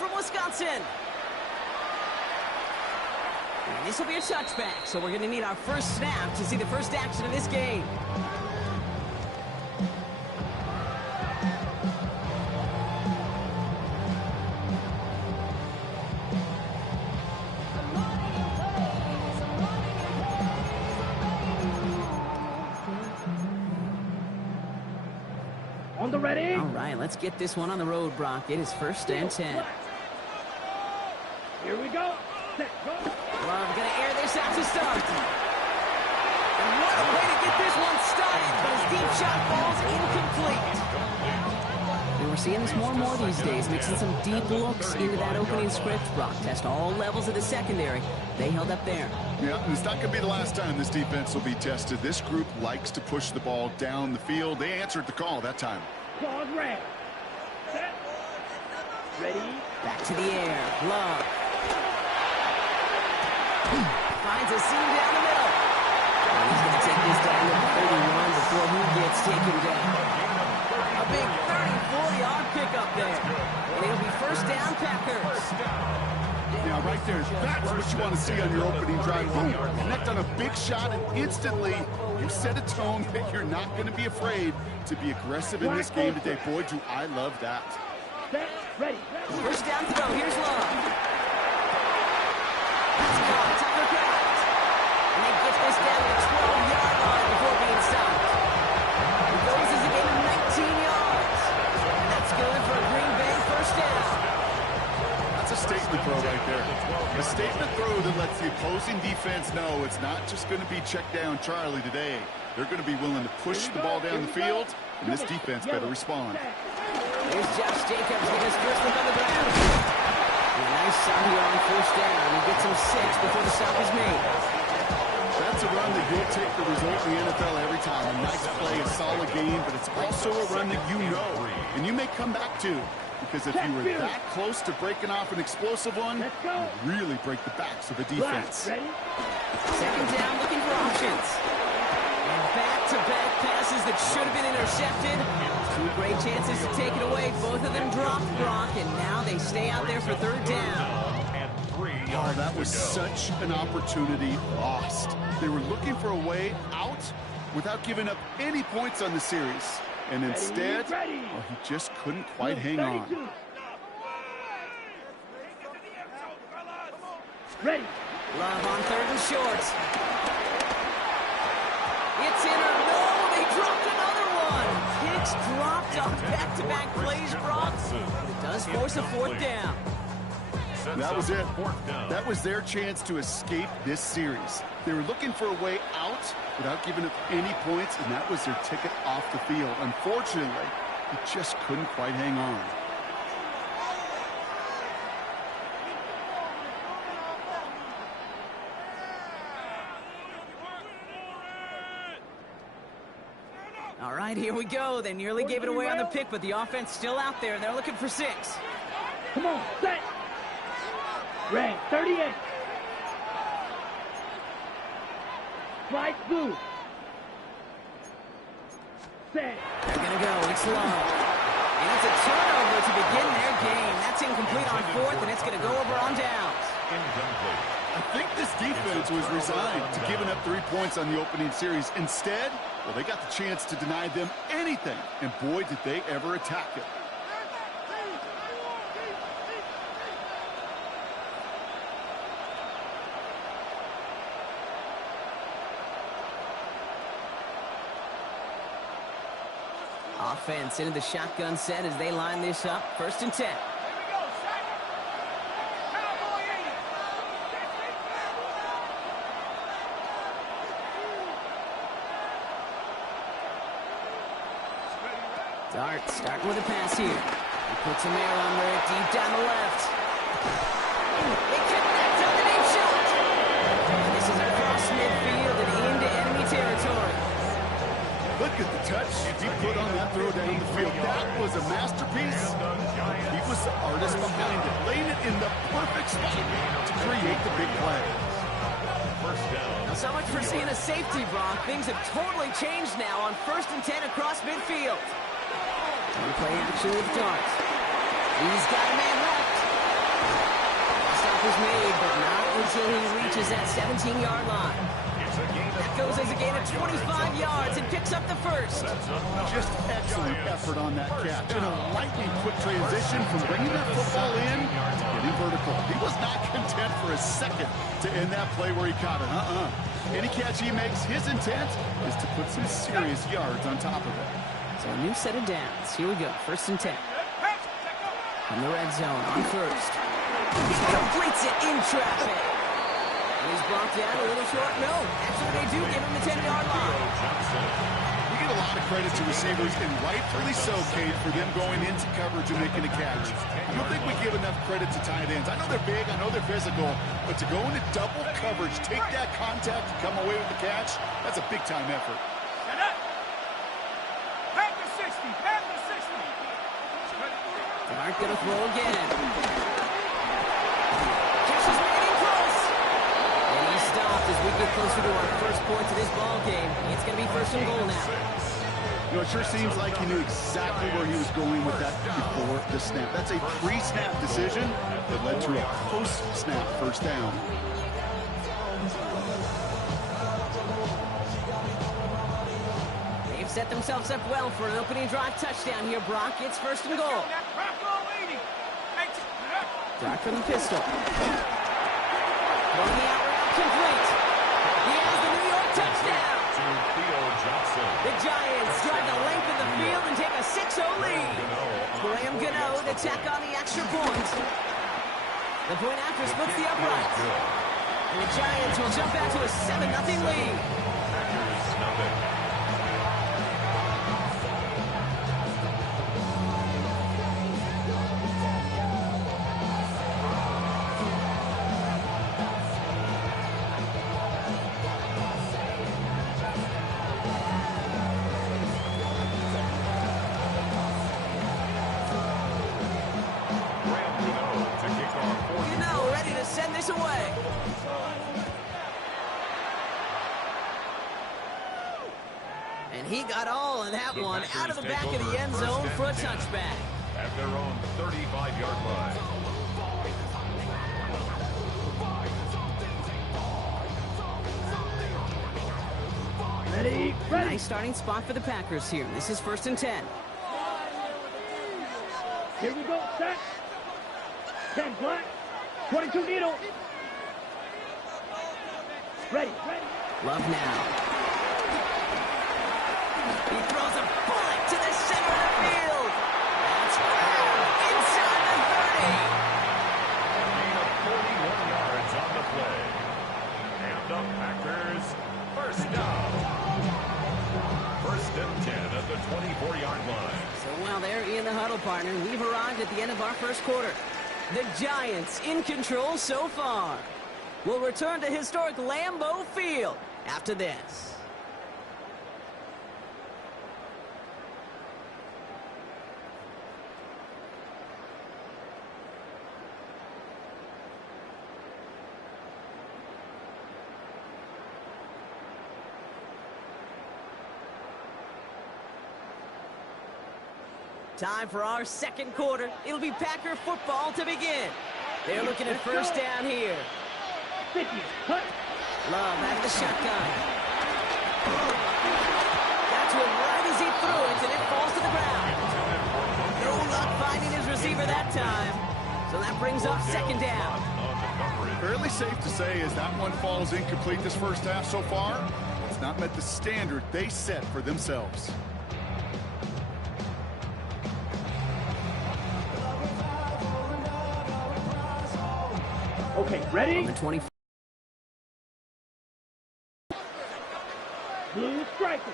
from Wisconsin. And this will be a touchback, so we're going to need our first snap to see the first action of this game. On the ready. All right, let's get this one on the road, Brock. It is 1st and 10. Here we go. Set, go. Love going to air this out to start. And what a way to get this one started, but his deep shot falls incomplete. And we're seeing this more and more these days, mixing some deep looks into that opening script. Brock test all levels of the secondary. They held up there. Yeah, and it's not going to be the last time this defense will be tested. This group likes to push the ball down the field. They answered the call that time. Pause, red. Set. Ready. Back to the air. Love. Finds a seam down the middle. And he's going to take this down to the 31 before he gets taken down. A big 34-yard pickup there. And it'll be 1st down, Packers. Yeah, right there. That's what you want to see on your opening drive. Boom. Connect on a big shot, and instantly you set a tone that you're not going to be afraid to be aggressive in this game today. Boy, do I love that. Set. Ready. 1st down throw. Here's Love. That's caught. Tucker Craft. And they get this down to the 12-yard line before being stopped. It goes as a gain of 19 yards. And that's good for a Green Bay 1st down. That's a statement throw right there. A statement throw that lets the opposing defense know it's not just going to be check down Charlie today. They're going to be willing to push the ball down the field, and this defense better respond. Here's Josh Jacobs with his first look on the ground. And a nice stop here on 1st down. He gets him 6 before the stop is made. That's a run that you'll take the result in the NFL every time. A nice play, a solid game, but it's also a run that you know and you may come back to. Because if you were that close to breaking off an explosive one, you really break the backs of the defense. 2nd down, looking for options. And back-to-back passes that should have been intercepted. 2 great chances to take it away. Both of them dropped, Brock, and now they stay out there for 3rd down. Oh, that was such an opportunity lost. They were looking for a way out without giving up any points on the series. And instead, well, he just couldn't quite hang on. Ready. Love on 3rd and short. It's in or no, they dropped another one. Kicks dropped on back-to-back plays, Brock. It does force a 4th down. That was it. That was their chance to escape this series. They were looking for a way out without giving up any points, and that was their ticket off the field. Unfortunately, he just couldn't quite hang on. All right, here we go. They nearly gave it away on the pick, but the offense still out there. They're looking for 6. Come on, set. Red, 38. Flight blue. Set. They're going to go. It's Love. And it's a turnover to begin their game. That's incomplete on 4th, and it's going to go over on downs. I think this defense was resigned to giving up 3 points on the opening series. Instead, well, they got the chance to deny them anything, and boy, did they ever attack it. Offense into the shotgun set as they line this up. 1st and 10. Dart starting with a pass here. He puts a man under it deep down the left. They connect on the deep shot. And this is across midfield and into enemy territory. Look at the touch he put on that throw down the field. That was a masterpiece. He was the artist behind it, laying it in the perfect spot to create the big play. Now, so much for seeing a safety, Brock. Things have totally changed now on 1st and 10 across midfield. And play action with Dart. He's got a man left. tackle's made, but not until he reaches that 17-yard line. That goes as a gain of 25 yards and picks up the first. Just excellent effort on that catch. And a lightning quick transition from bringing that football in to getting vertical. He was not content for a second to end that play where he caught it. Any catch he makes, his intent is to put some serious yards on top of it. So a new set of downs. Here we go. 1st and 10. From the red zone on first. He completes it in traffic. And he's brought down a little short. No, actually they do give him the 10-yard line. You get a lot of credit to receivers, and rightfully so, Kate, for them going into coverage and making a catch. I don't think we give enough credit to tight ends. I know they're big, I know they're physical, but to go into double coverage, take that contact, and come away with the catch, that's a big-time effort. Back to 60. Back to 60. Clark gonna throw again. Catch is made in close. And he stopped as we get closer to our first points of this ball game. It's gonna be 1st and goal now. You know, it sure seems like he knew exactly where he was going with that before the snap. That's a pre-snap decision that led to a post-snap first down. They've set themselves up well for an opening drive touchdown here, Brock. It's 1st and goal. Brock from the pistol. Throwing the out route complete. He has the New York touchdown. The Giants drive the length of the field and take a 6-0 lead. Graham Gano to tack on the extra point. The point after splits the upright. And the Giants will jump out to a 7-0 lead. Send this away. And he got all of that one out of the back of the end zone for a touchback. At their own 35-yard line. Ready. Nice starting spot for the Packers here. This is 1st and 10. Here we go. Set. 10 black. 22 needle. Ready. Love now. He throws a bullet to the center of the field. That's inside the 30. Gain of 41 yards on the play. And the Packers first down. 1st and 10 at the 24-yard line. So while they're in the huddle, partner, we've arrived at the end of our first quarter. The Giants in control so far. We'll return to historic Lambeau Field after this. Time for our second quarter. It'll be Packer football to begin. They're looking at first down here. 50. Cut. Love out of the shotgun. Got to him right as he threw it, and it falls to the ground. No luck finding his receiver that time. So that brings up 2nd down. Fairly safe to say as that one falls incomplete this first half so far, it's not met the standard they set for themselves. Okay, ready? The 20. Blue striker.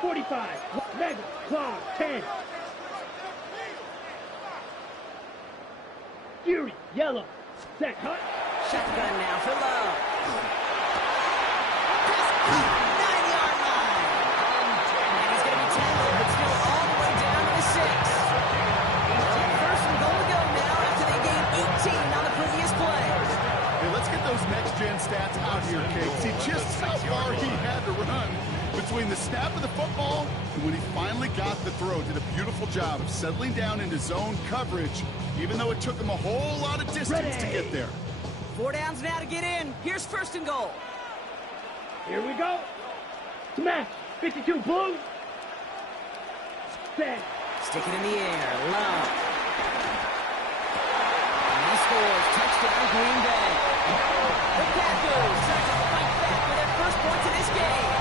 45. Mega. Claw. 10. Fury. Yellow. Set. Hut. Shotgun now for Love. 9-yard line. And he's going to be tackled, but still all the way down to the 6. First and goal to go now after they gained 18 on the previous play. Hey, let's get those next-gen stats out here, Kate. See just how far he had to run between the snap of the football and when he finally got the throw. Did a beautiful job of settling down into zone coverage even though it took him a whole lot of distance to get there. 4 downs now to get in. Here's first and goal. Here we go. Smash. 52 Blues. Set. Stick it in the air. Love. And he scores. Touchdown, Green Bay. The Packers trying to fight back for their first points in this game.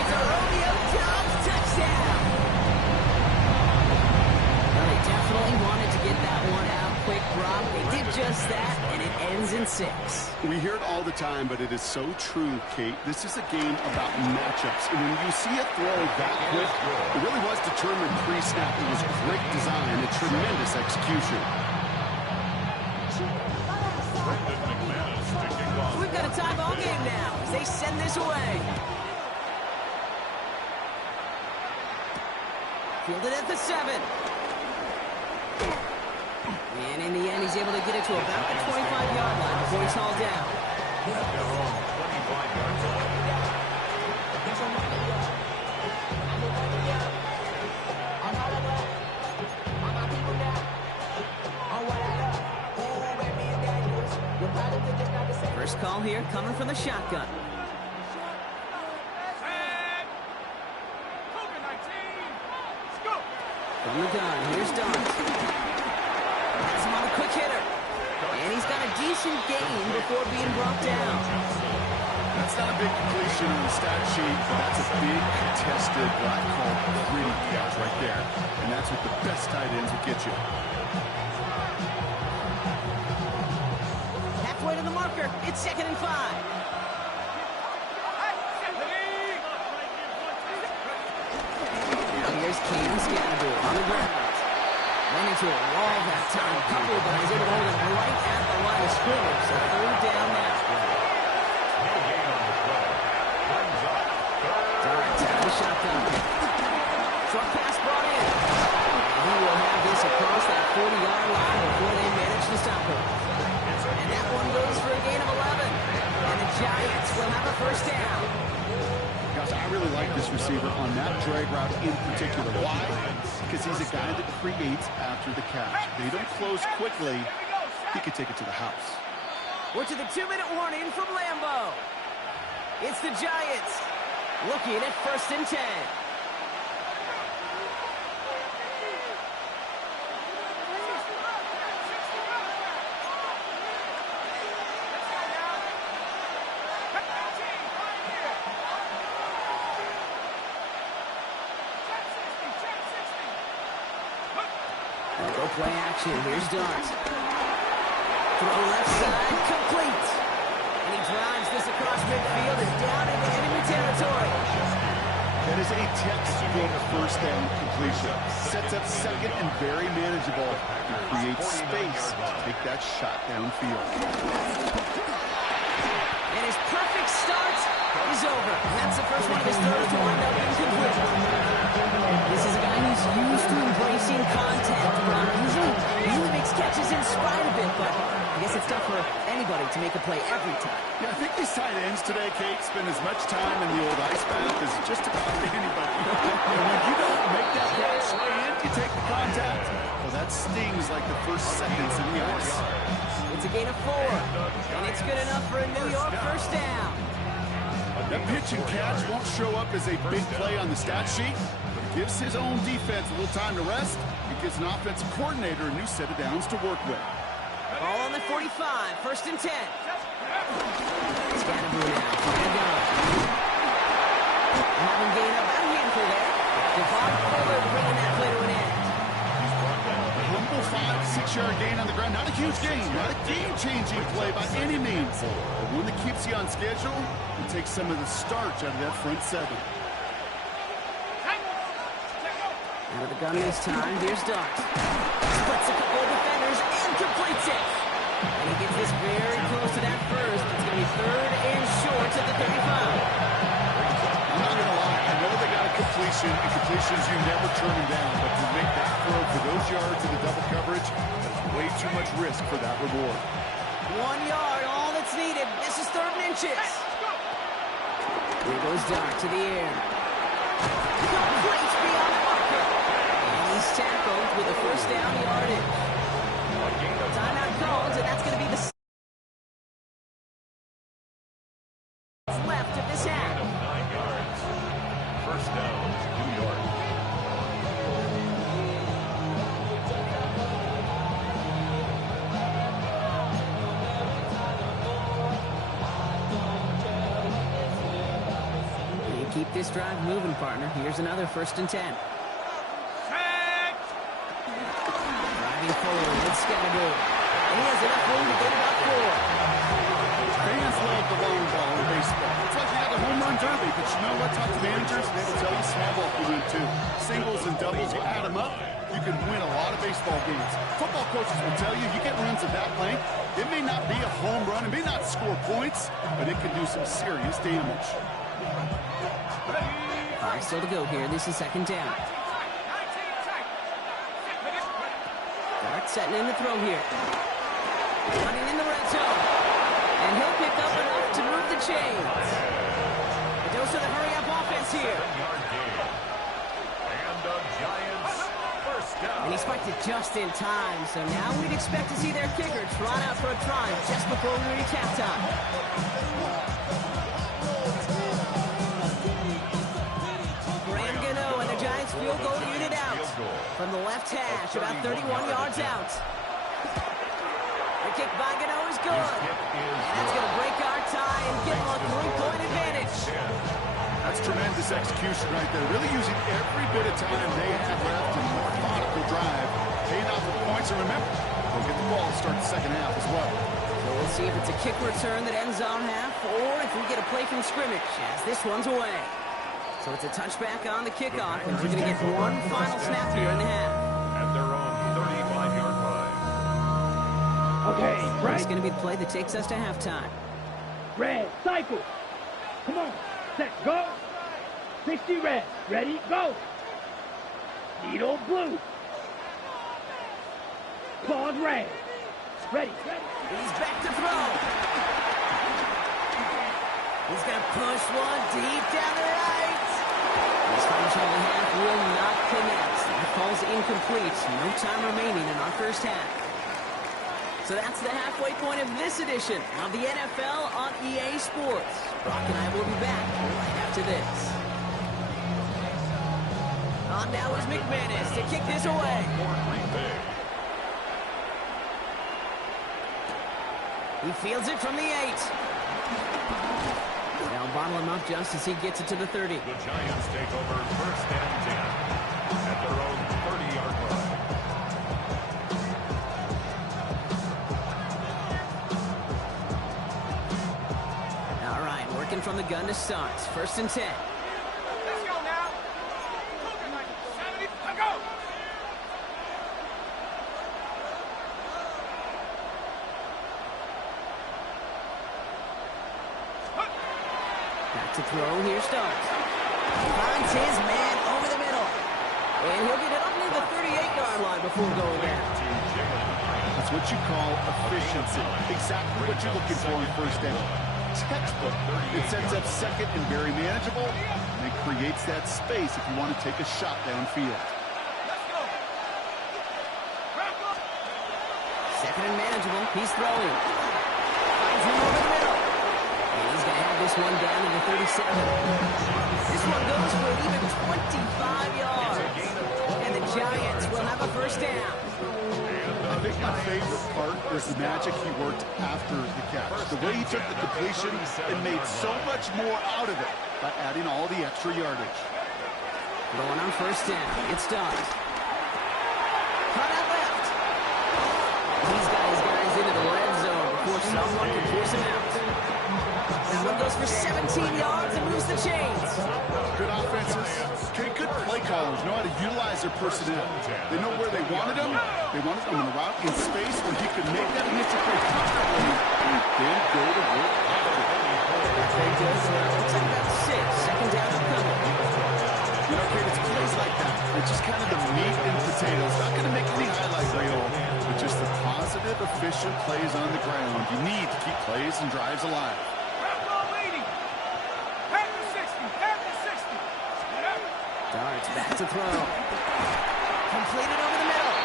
It's a Romeo Doubs touchdown. Well, they definitely wanted to get that one out quick, Brock. They did just that, and it ends in 6. We hear it all the time, but it is so true, Kate. This is a game about matchups. And when you see a throw that quick, it really was determined pre-snap. It was great design and tremendous execution. We've got a tie ball game now as they send this away. Fielded at the 7. And in the end, he's able to get it to about the 25-yard line before he's hauled down. First call here coming from the shotgun. From the gun, here's Dart. Has him on a quick hitter. And he's got a decent gain before being brought down. That's not a big completion on the stat sheet, but that's a big contested, what I call gritty catch right there. And that's what the best tight ends will get you. Halfway to the marker. It's 2nd and 5. Now here's Caden Scatterboard on the ground. Went into a wall that time, coupled, but was able to hold it right at the line of scrimmage. So 3rd down now. Direct out of the shotgun. Short pass brought in. He will have this across that 40-yard line before they manage to stop him. And that one goes for a gain of 11. And the Giants will have a first down. Gosh, I really like this receiver on that drag route in particular. Why? Because he's a guy that creates after the catch. They don't close quickly. He could take it to the house. We're to the 2-minute warning from Lambeau. It's the Giants looking at 1st and 10. Go play action. Here's Dart. Throw left side, complete. And he drives this across midfield and down into enemy territory. That is a textbook first down completion. Sets up 2nd and very manageable. And creates space to take that shot downfield. And his perfect start is over. And that's the first one of his throws to wind up incomplete. This is a guy who's used to embracing contact. Usually makes catches in spite of it, but I guess it's tough for anybody to make a play every time. Yeah, I think these tight ends today, Kate, spend as much time in the old ice bath as just about anybody. And when you don't make that catch and you take the contact, well, that stings like the first seconds in the ice. It's a gain of 4, and it's good enough for a New York first down. That pitch and catch won't show up as a big play on the stat sheet, but it gives his own defense a little time to rest. It gives an offensive coordinator a new set of downs to work with. Ball on the 45, 1st and 10. Scatterboard now, from the gun. Having gained up a handful there. Devon Fuller bringing that play to an end. A humble 5 to 6 yard gain on the ground. Not a huge gain, not a game-changing play by any means. But one that keeps you on schedule and takes some of the starch out of that front 7. Out of the gun this time, here's Dart. Splits a couple of defenders and completes it. And he gets this very close to that first. It's going to be 3rd and short at the 35. I'm not going to lie. I know they got a completion, and completions you never turn them down. But to make that throw for those yards in the double coverage, that's way too much risk for that reward. 1 yard, all that's needed. This is 3rd and inches. Here goes Dart to the air. Complete beyond the marker. And he's tackled with a first down yardage. Timeout called, and that's going to be the left of this half. 9 yards. First down, New York. You keep this drive moving, partner. Here's another 1st and 10. Driving forward with Scatterboo. And he has enough room to get about 4. Fans love the long ball in baseball. It's like you got the home run derby, but you know what? Talk to managers, they will tell you small ball can win too. Singles and doubles, you add them up, you can win a lot of baseball games. Football coaches will tell you, you get runs of that length, it may not be a home run, it may not score points, but it can do some serious damage. 5 still to go here. This is 2nd down. Dart setting in the throw here. Running in the red zone. And he'll pick up enough to move the chains. A dose of the hurry-up offense here. And the Giants, first down. And he spiked it just in time. So now we'd expect to see their kicker trot out for a try just before we reach halftime. Field goal unit out from the left hash, about 31 yards out. The kick by Gano is good. And that's going to break our tie and give them a 3-point advantage. That's tremendous execution right there. Really using every bit of time they have left in a methodical drive. Paying off the points, and remember, they'll get the ball to start the second half as well. So we'll see if it's a kick return that ends on half, or if we get a play from scrimmage as this one's away. So it's a touchback on the kickoff, and we're going to get one final snap here in the half. At their own 35-yard line. Okay, right. It's going to be the play that takes us to halftime. Red, cycle. Come on. Set, go. 60 red. Ready, go. Needle blue. Pause red. Ready. He's back to throw. He's going to push one deep down the right. This final shot of the half will not connect. That falls incomplete. No time remaining in our first half. So that's the halfway point of this edition of the NFL on EA Sports. Brock and I will be back right after this. On now is McManus to kick this away. He fields it from the 8. They'll bottle him up just as he gets it to the 30. The Giants take over 1st and 10 at their own 30-yard line. All right, working from the gun to start. 1st and 10. Let's go now. Go. Back to throw. Here starts. Finds his man over the middle. And he'll get it up near the 38-yard line before going down. That's what you call efficiency. Exactly what you're looking for in 1st down. Textbook. It sets up 2nd and very manageable, and it creates that space if you want to take a shot downfield. 2nd and manageable. He's throwing. Finds him over the middle. And he's going to have this one down to the 37. This one goes for an even 25 yards. And the Giants will have a 1st down. I think my favorite part is the magic he worked after the catch. The way he took the completion and made so much more out of it by adding all the extra yardage. Going on 1st down. It starts. Cut out left. He's got his guys into the red zone before someone can force him out. That one goes for 17 yards and moves the chains. Good offenses. Okay, good play callers know how to utilize their personnel. They know where they wanted him. They wanted him in the route in space where he could make that initial play comfortably and then go to work after. They do. Looks like about 6. 2nd down is coming. You know, Kate, it's plays like that. It's just kind of the meat and potatoes. Not going to make any highlight reel, but just the positive, efficient plays on the ground. You need to keep plays and drives alive. Darts back to throw. Completed over the middle.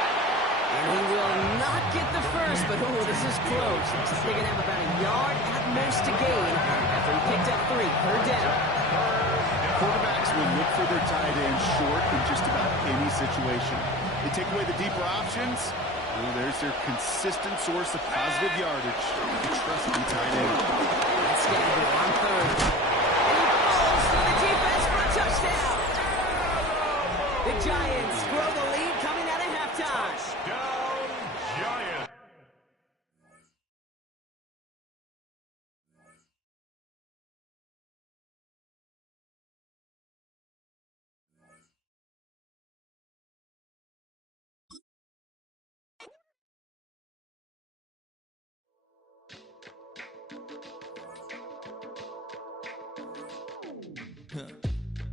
And he will not get the first, but oh, this is close. Looks like they're going to have about a yard at most to gain after he picked up 3. Third down. Quarterbacks will look for their tight end short in just about any situation. They take away the deeper options. Well, there's their consistent source of positive yardage. You can trust the tight end. That's Scandal on 3rd. And he falls to the defense for a touchdown. The Giants grow the lead coming out of halftime. Touchdown, Giants.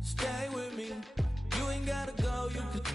Stay with me. You ain't gotta go. You could